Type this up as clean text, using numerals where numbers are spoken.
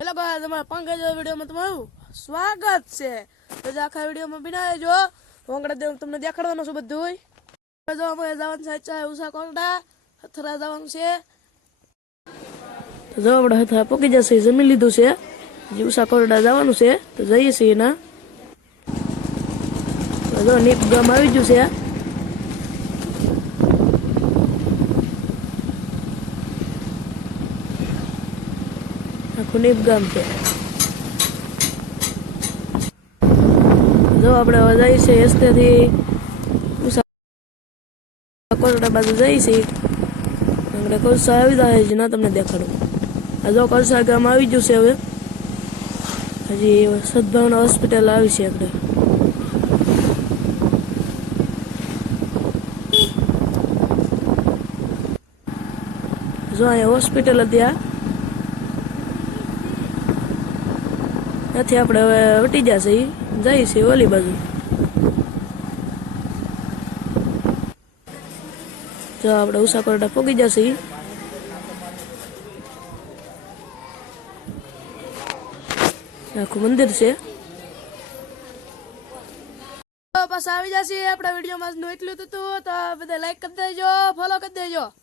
Hello guys, તમારા પંકજ વિડીયોમાં તમારું સ્વાગત છે। તો આખા વિડીયોમાં બિના જો વંગડા દેવ તમને દેખાડવાનું છે બધું। જો અમે જવાનું છે ચાય ઉષા કોરડા હથરા જવાનું છે। તો જો આપણે હથરા પોકી જશે, જમી લીધું છે, હજી ઉષા કોરડા જવાનું છે, તો જઈએ છીએ એના। તો જો નીપ ગામ આવી ગયું છે। આખું નીપ ગામ છે। જો આપણે હવે જઈએ છીએ રસ્તેથી ઉષા કોરડા બાજુ જઈએ છીએ। આપણે કલસા આવી જાય છે ના તમને દેખાડું। આ જો કલસા ગામ આવી ગયું છે। હવે હજી સદભાવના હોસ્પિટલ આવી છે આપણે। જો અહીંયા હોસ્પિટલ હતી, ત્યાંથી આપણે હવે વટી જશે, જઈએ છીએ ઓલી બાજુ। જો આપણે ઉષા કોરડા પોગી જશે, આખું મંદિર છે। પાછા આવી જશે આપણા વિડીયોમાં એટલું હતું, તો બધા લાઈક કરી દેજો, ફોલો કરી દેજો।